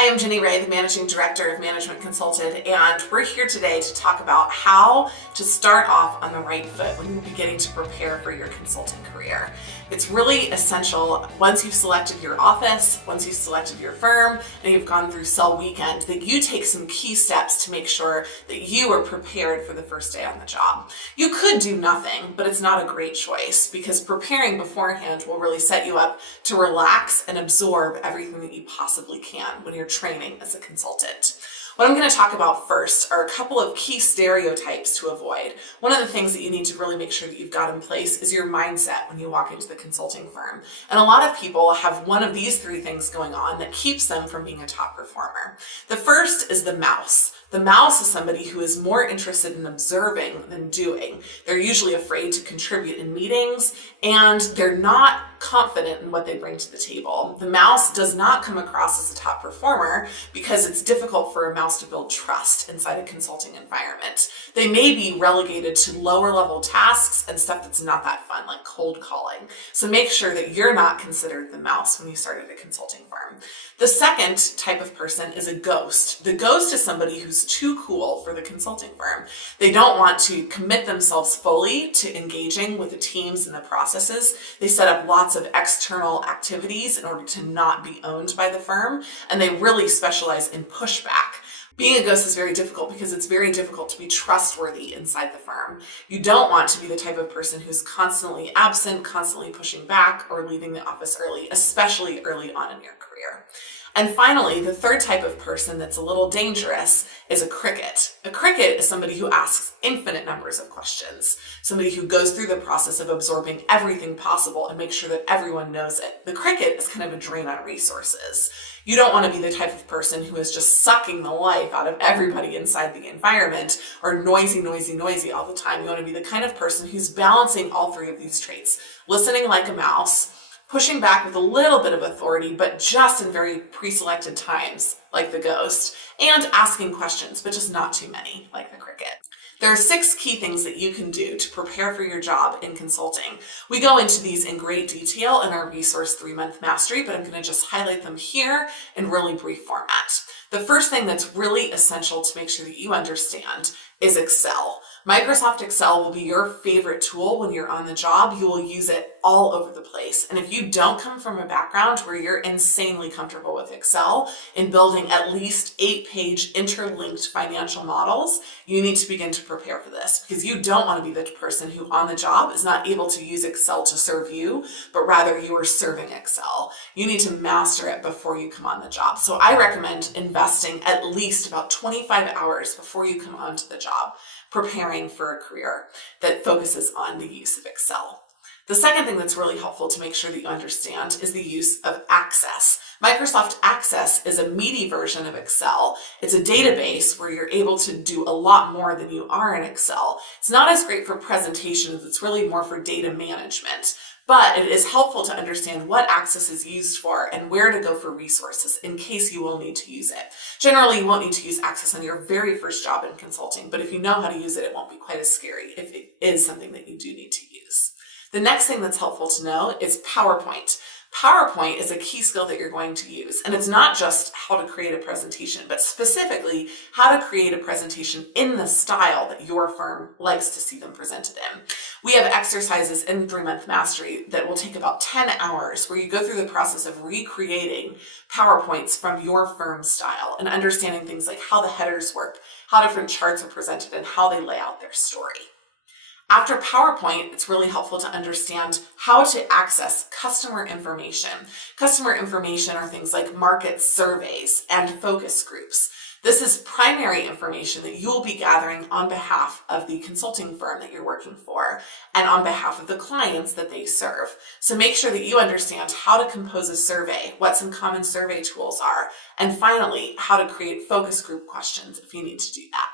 Hi, I'm Jenny Ray, the Managing Director of Management Consulted, and we're here today to talk about how to start off on the right foot when you're beginning to prepare for your consulting career. It's really essential once you've selected your office, once you've selected your firm, and you've gone through Sell Weekend, that you take some key steps to make sure that you are prepared for the first day on the job. You could do nothing, but it's not a great choice because preparing beforehand will really set you up to relax and absorb everything that you possibly can when you're training as a consultant. What I'm going to talk about first are a couple of key stereotypes to avoid. One of the things that you need to really make sure that you've got in place is your mindset when you walk into the consulting firm. And a lot of people have one of these three things going on that keeps them from being a top performer. The first is the mouse. The mouse is somebody who is more interested in observing than doing. They're usually afraid to contribute in meetings, and they're not confident in what they bring to the table. The mouse does not come across as a top performer because it's difficult for a mouse to build trust inside a consulting environment. They may be relegated to lower level tasks and stuff that's not that fun, like cold calling. So make sure that you're not considered the mouse when you start at a consulting firm. The second type of person is a ghost. The ghost is somebody who's too cool for the consulting firm. They don't want to commit themselves fully to engaging with the teams and the processes. They set up lots of external activities in order to not be owned by the firm, and they really specialize in pushback. Being a ghost is very difficult because it's very difficult to be trustworthy inside the firm. You don't want to be the type of person who's constantly absent, constantly pushing back, or leaving the office early, especially early on in your career. And finally, the third type of person that's a little dangerous is a cricket. A cricket is somebody who asks infinite numbers of questions, somebody who goes through the process of absorbing everything possible and makes sure that everyone knows it. The cricket is kind of a drain on resources. You don't want to be the type of person who is just sucking the life out of everybody inside the environment or noisy all the time. You want to be the kind of person who's balancing all three of these traits, listening like a mouse, pushing back with a little bit of authority, but just in very pre-selected times, like the ghost, and asking questions, but just not too many, like the cricket. There are 6 key things that you can do to prepare for your job in consulting. We go into these in great detail in our resource 3-month mastery, but I'm going to just highlight them here in really brief format. The first thing that's really essential to make sure that you understand is Excel. Microsoft Excel will be your favorite tool when you're on the job. You will use it all over the place. And if you don't come from a background where you're insanely comfortable with Excel in building at least 8-page interlinked financial models, you need to begin to prepare for this because you don't want to be the person who on the job is not able to use Excel to serve you, but rather you are serving Excel. You need to master it before you come on the job. So I recommend investing at least about 25 hours before you come onto the job, preparing for a career that focuses on the use of Excel. The second thing that's really helpful to make sure that you understand is the use of Access. Microsoft Access is a meaty version of Excel. It's a database where you're able to do a lot more than you are in Excel. It's not as great for presentations. It's really more for data management. But it is helpful to understand what Access is used for and where to go for resources in case you will need to use it. Generally, you won't need to use Access on your very first job in consulting, but if you know how to use it, it won't be quite as scary if it is something that you do need to use. The next thing that's helpful to know is PowerPoint. PowerPoint is a key skill that you're going to use, and it's not just how to create a presentation, but specifically how to create a presentation in the style that your firm likes to see them presented in. We have exercises in 3-month mastery that will take about 10 hours where you go through the process of recreating PowerPoints from your firm style and understanding things like how the headers work, how different charts are presented, and how they lay out their story. After PowerPoint, it's really helpful to understand how to access customer information. Customer information are things like market surveys and focus groups. This is primary information that you'll be gathering on behalf of the consulting firm that you're working for and on behalf of the clients that they serve. So make sure that you understand how to compose a survey, what some common survey tools are, and finally, how to create focus group questions if you need to do that.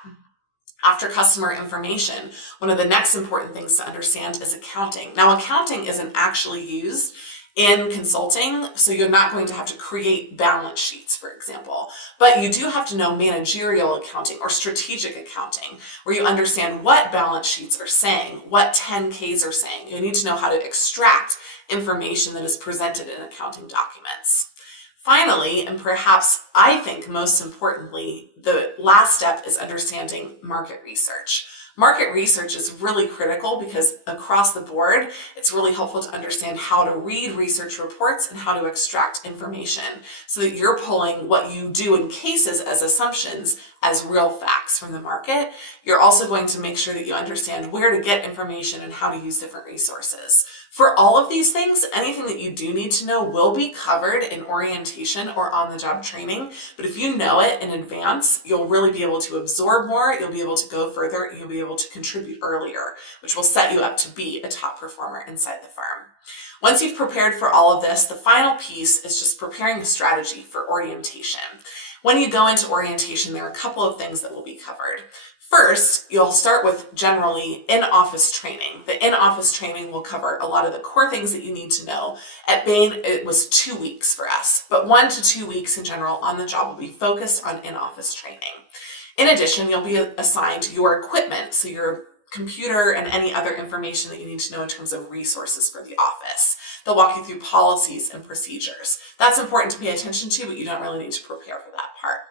After customer information, one of the next important things to understand is accounting. Now, accounting isn't actually used in consulting, so you're not going to have to create balance sheets, for example, but you do have to know managerial accounting or strategic accounting, where you understand what balance sheets are saying, what 10Ks are saying. You need to know how to extract information that is presented in accounting documents. Finally, and perhaps I think most importantly, the last step is understanding market research. Market research is really critical because across the board, it's really helpful to understand how to read research reports and how to extract information so that you're pulling what you do in cases as assumptions as real facts from the market. You're also going to make sure that you understand where to get information and how to use different resources. For all of these things, anything that you do need to know will be covered in orientation or on-the-job training. But if you know it in advance, you'll really be able to absorb more, you'll be able to go further, and you'll be able to contribute earlier, which will set you up to be a top performer inside the firm. Once you've prepared for all of this, the final piece is just preparing a strategy for orientation. When you go into orientation, there are a couple of things that will be covered. First, you'll start with generally in-office training. The in-office training will cover a lot of the core things that you need to know. At Bain, it was 2 weeks for us, but 1 to 2 weeks in general on the job will be focused on in-office training. In addition, you'll be assigned your equipment, so your computer and any other information that you need to know in terms of resources for the office. They'll walk you through policies and procedures. That's important to pay attention to, but you don't really need to prepare for that part.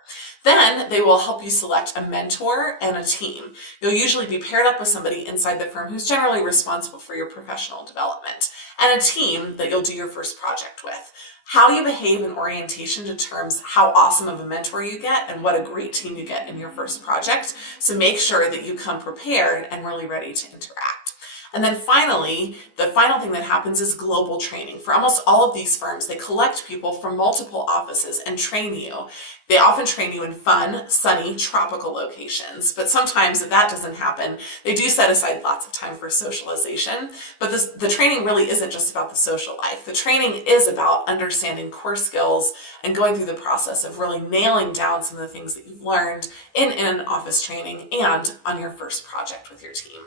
Then they will help you select a mentor and a team. You'll usually be paired up with somebody inside the firm who's generally responsible for your professional development, and a team that you'll do your first project with. How you behave in orientation determines how awesome of a mentor you get and what a great team you get in your first project. So make sure that you come prepared and really ready to interact. And then finally, the final thing that happens is global training. For almost all of these firms, they collect people from multiple offices and train you. They often train you in fun, sunny, tropical locations. But sometimes if that doesn't happen, they do set aside lots of time for socialization. But the training really isn't just about the social life. The training is about understanding core skills and going through the process of really nailing down some of the things that you've learned in in-office training and on your first project with your team.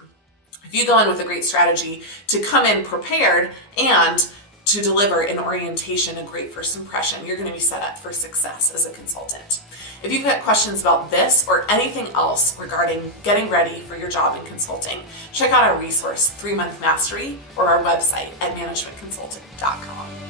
If you go in with a great strategy to come in prepared and to deliver in orientation a great first impression, you're going to be set up for success as a consultant. If you've got questions about this or anything else regarding getting ready for your job in consulting, check out our resource, 3-Month Mastery, or our website at managementconsulting.com.